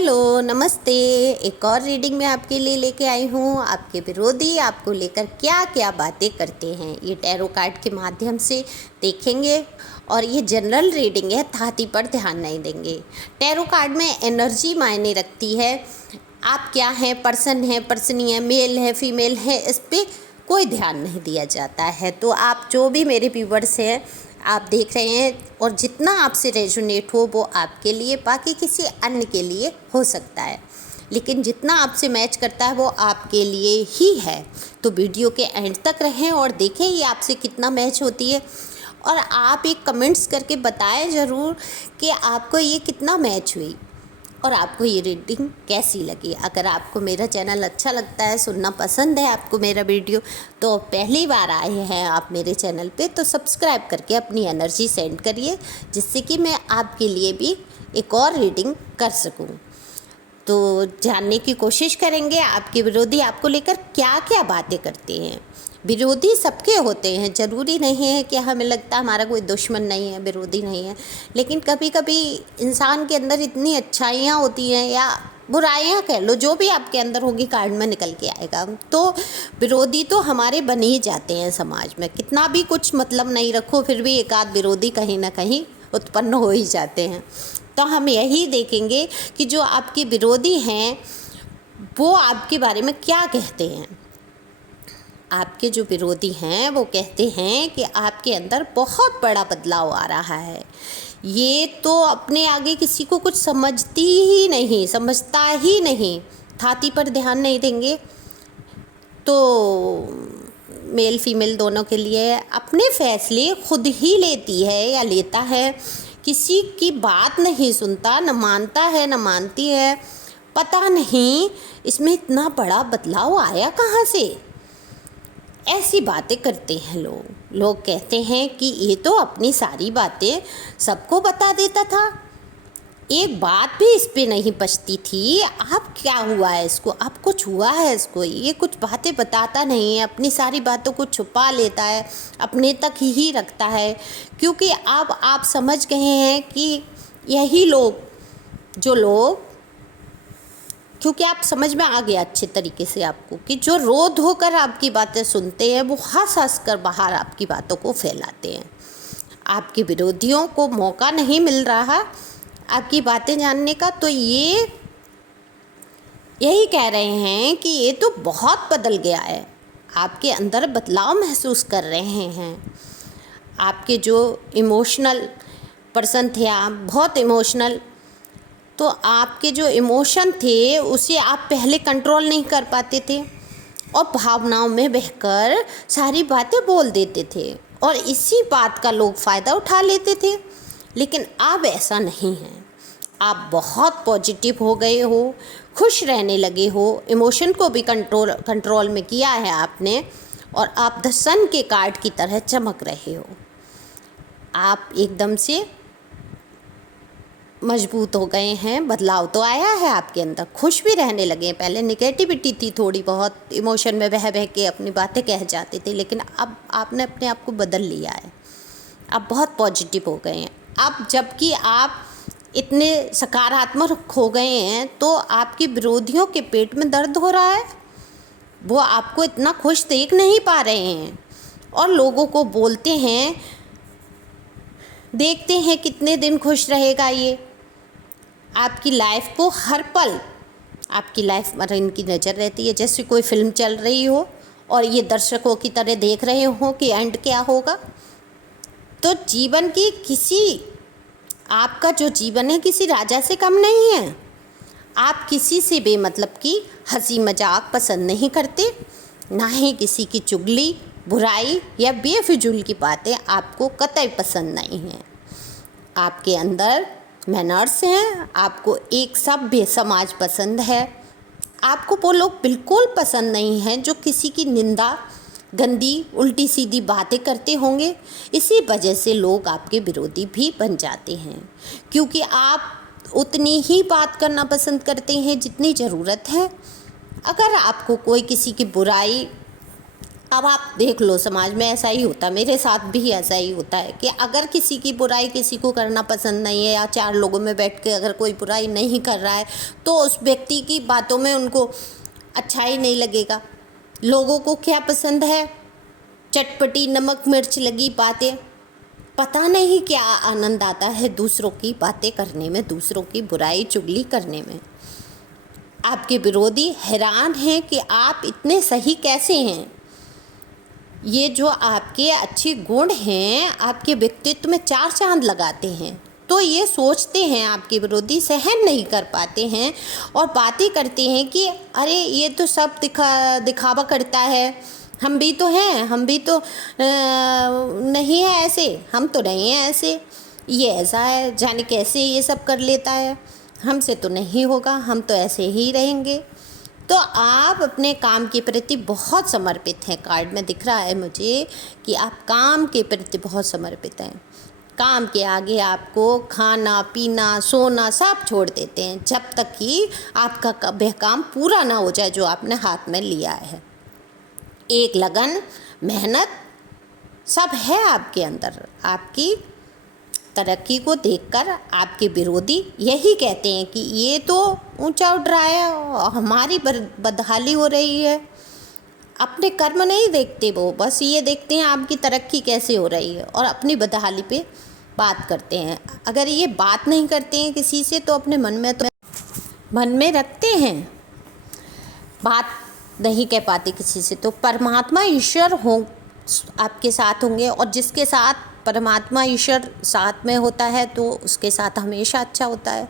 Hello, नमस्ते। एक और रीडिंग में आपके लिए लेके आई हूँ। आपके विरोधी आपको लेकर क्या क्या बातें करते हैं, ये टैरो कार्ड के माध्यम से देखेंगे। और ये जनरल रीडिंग है, थाती पर ध्यान नहीं देंगे। टैरो कार्ड में एनर्जी मायने रखती है। आप क्या हैं, पर्सन है, पर्सनी है, मेल है, फीमेल है, इस पर कोई ध्यान नहीं दिया जाता है। तो आप जो भी मेरे व्यूवर्स हैं, आप देख रहे हैं, और जितना आपसे रेजोनेट हो वो आपके लिए, बाकी किसी अन्य के लिए हो सकता है, लेकिन जितना आपसे मैच करता है वो आपके लिए ही है। तो वीडियो के एंड तक रहें और देखें ये आपसे कितना मैच होती है। और आप एक कमेंट्स करके बताएं ज़रूर कि आपको ये कितना मैच हुई और आपको ये रीडिंग कैसी लगी। अगर आपको मेरा चैनल अच्छा लगता है, सुनना पसंद है आपको मेरा वीडियो, तो पहली बार आए हैं आप मेरे चैनल पे, तो सब्सक्राइब करके अपनी एनर्जी सेंड करिए, जिससे कि मैं आपके लिए भी एक और रीडिंग कर सकूं। तो जानने की कोशिश करेंगे आपके विरोधी आपको लेकर क्या क्या बातें करते हैं। विरोधी सबके होते हैं, ज़रूरी नहीं है कि हमें लगता है हमारा कोई दुश्मन नहीं है, विरोधी नहीं है, लेकिन कभी कभी इंसान के अंदर इतनी अच्छाइयाँ होती हैं या बुराइयाँ कह लो, जो भी आपके अंदर होगी कार्ड में निकल के आएगा। तो विरोधी तो हमारे बन ही जाते हैं समाज में, कितना भी कुछ मतलब नहीं रखो फिर भी एक आध विरोधी कहीं ना कहीं उत्पन्न हो ही जाते हैं। तो हम यही देखेंगे कि जो आपके विरोधी हैं वो आपके बारे में क्या कहते हैं। आपके जो विरोधी हैं वो कहते हैं कि आपके अंदर बहुत बड़ा बदलाव आ रहा है। ये तो अपने आगे किसी को कुछ समझता ही नहीं, थाती पर ध्यान नहीं देंगे। तो मेल फीमेल दोनों के लिए अपने फैसले खुद ही लेती है या लेता है, किसी की बात नहीं सुनता, न मानता है न मानती है। पता नहीं इसमें इतना बड़ा बदलाव आया कहाँ से, ऐसी बातें करते हैं लोग कहते हैं कि ये तो अपनी सारी बातें सबको बता देता था, एक बात भी इस पे नहीं बचती थी। अब क्या हुआ है इसको, अब कुछ हुआ है इसको, ये कुछ बातें बताता नहीं है, अपनी सारी बातों को छुपा लेता है, अपने तक ही रखता है। क्योंकि अब आप समझ गए हैं कि यही क्योंकि आप समझ में आ गया अच्छे तरीके से आपको कि जो रो धोकर आपकी बातें सुनते हैं वो हंस हंस कर बाहर आपकी बातों को फैलाते हैं। आपके विरोधियों को मौका नहीं मिल रहा आपकी बातें जानने का, तो ये यही कह रहे हैं कि ये तो बहुत बदल गया है, आपके अंदर बदलाव महसूस कर रहे हैं। आपके जो इमोशनल पर्सन थे, आप बहुत इमोशनल, तो आपके जो इमोशन थे उसे आप पहले कंट्रोल नहीं कर पाते थे और भावनाओं में बहकर सारी बातें बोल देते थे और इसी बात का लोग फ़ायदा उठा लेते थे। लेकिन अब ऐसा नहीं है, आप बहुत पॉजिटिव हो गए हो, खुश रहने लगे हो, इमोशन को भी कंट्रोल में किया है आपने, और आप द सन के कार्ड की तरह चमक रहे हो। आप एकदम से मजबूत हो गए हैं, बदलाव तो आया है आपके अंदर, खुश भी रहने लगे हैं। पहले नेगेटिविटी थी, थोड़ी बहुत इमोशन में बह बह के अपनी बातें कह जाते थे, लेकिन अब आपने अपने आप को बदल लिया है, आप बहुत पॉजिटिव हो गए हैं। अब जबकि आप इतने सकारात्मक हो गए हैं तो आपके विरोधियों के पेट में दर्द हो रहा है, वो आपको इतना खुश देख नहीं पा रहे हैं और लोगों को बोलते हैं, देखते हैं कितने दिन खुश रहेगा ये। आपकी लाइफ को हर पल आपकी लाइफ पर इनकी नज़र रहती है, जैसे कोई फिल्म चल रही हो और ये दर्शकों की तरह देख रहे हो कि एंड क्या होगा। तो जीवन की आपका जो जीवन है किसी राजा से कम नहीं है। आप किसी से बेमतलब की हंसी मजाक पसंद नहीं करते, ना ही किसी की चुगली, बुराई या बेफिजूल की बातें आपको कतई पसंद नहीं हैं। आपके अंदर मैनर्स हैं, आपको एक सभ्य समाज पसंद है। आपको वो लोग बिल्कुल पसंद नहीं हैं जो किसी की निंदा, गंदी उल्टी सीधी बातें करते होंगे। इसी वजह से लोग आपके विरोधी भी बन जाते हैं, क्योंकि आप उतनी ही बात करना पसंद करते हैं जितनी ज़रूरत है। अगर आपको कोई किसी की बुराई अब आप देख लो, समाज में ऐसा ही होता है, मेरे साथ भी ऐसा ही होता है कि अगर किसी की बुराई किसी को करना पसंद नहीं है, या 4 लोगों में बैठ के अगर कोई बुराई नहीं कर रहा है, तो उस व्यक्ति की बातों में उनको अच्छा ही नहीं लगेगा। लोगों को क्या पसंद है? चटपटी नमक मिर्च लगी बातें। पता नहीं क्या आनंद आता है दूसरों की बातें करने में, दूसरों की बुराई चुगली करने में। आपके विरोधी हैरान हैं कि आप इतने सही कैसे हैं। ये जो आपके अच्छे गुण हैं, आपके व्यक्तित्व में 4 चांद लगाते हैं। तो ये सोचते हैं, आपके विरोधी सहन नहीं कर पाते हैं और बातें करते हैं कि अरे ये तो सब दिखावा करता है, हम भी तो हैं, हम भी तो नहीं है ऐसे, हम तो नहीं हैं ऐसे, ये ऐसा है, जाने कैसे ये सब कर लेता है, हमसे तो नहीं होगा, हम तो ऐसे ही रहेंगे। तो आप अपने काम के प्रति बहुत समर्पित हैं। कार्ड में दिख रहा है मुझे कि आप काम के प्रति बहुत समर्पित हैं। काम के आगे आपको खाना पीना सोना सब छोड़ देते हैं, जब तक कि आपका वह काम पूरा ना हो जाए जो आपने हाथ में लिया है। एक लगन, मेहनत सब है आपके अंदर। आपकी तरक्की को देखकर आपके विरोधी यही कहते हैं कि ये तो ऊंचा उठ रहा है और हमारी बदहाली हो रही है। अपने कर्म नहीं देखते वो, बस ये देखते हैं आपकी तरक्की कैसे हो रही है और अपनी बदहाली पे बात करते हैं। अगर ये बात नहीं करते हैं किसी से तो अपने मन में रखते हैं, बात नहीं कह पाते किसी से, तो परमात्मा ईश्वर हो आपके साथ होंगे। और जिसके साथ परमात्मा ईश्वर साथ में होता है तो उसके साथ हमेशा अच्छा होता है।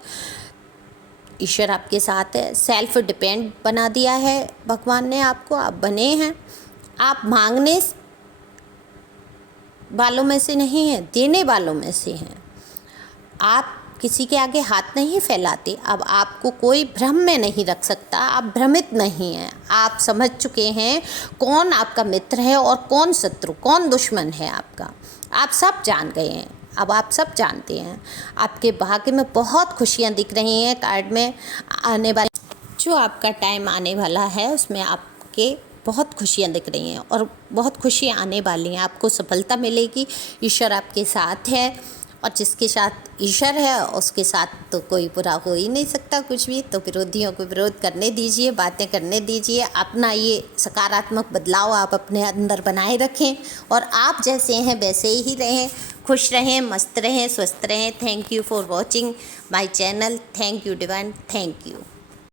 ईश्वर आपके साथ है, सेल्फ डिपेंड बना दिया है भगवान ने आपको, आप बने हैं। आप मांगने वालों में से नहीं हैं, देने वालों में से हैं। आप किसी के आगे हाथ नहीं फैलाते। अब आपको कोई भ्रम में नहीं रख सकता, आप भ्रमित नहीं हैं। आप समझ चुके हैं कौन आपका मित्र है और कौन शत्रु, कौन दुश्मन है आपका। आप सब जान गए हैं, अब आप सब जानते हैं। आपके भाग्य में बहुत खुशियाँ दिख रही हैं। कार्ड में आने वाले जो आपका टाइम आने वाला है उसमें आपके बहुत खुशियाँ दिख रही हैं और बहुत खुशियाँ आने वाली हैं। आपको सफलता मिलेगी, ईश्वर आपके साथ है और जिसके साथ ईश्वर है उसके साथ तो कोई बुरा हो ही नहीं सकता कुछ भी। तो विरोधियों को विरोध करने दीजिए, बातें करने दीजिए। अपना ये सकारात्मक बदलाव आप अपने अंदर बनाए रखें और आप जैसे हैं वैसे ही रहें, खुश रहें, मस्त रहें, स्वस्थ रहें। Thank you for watching my channel. Thank you divine, thank you.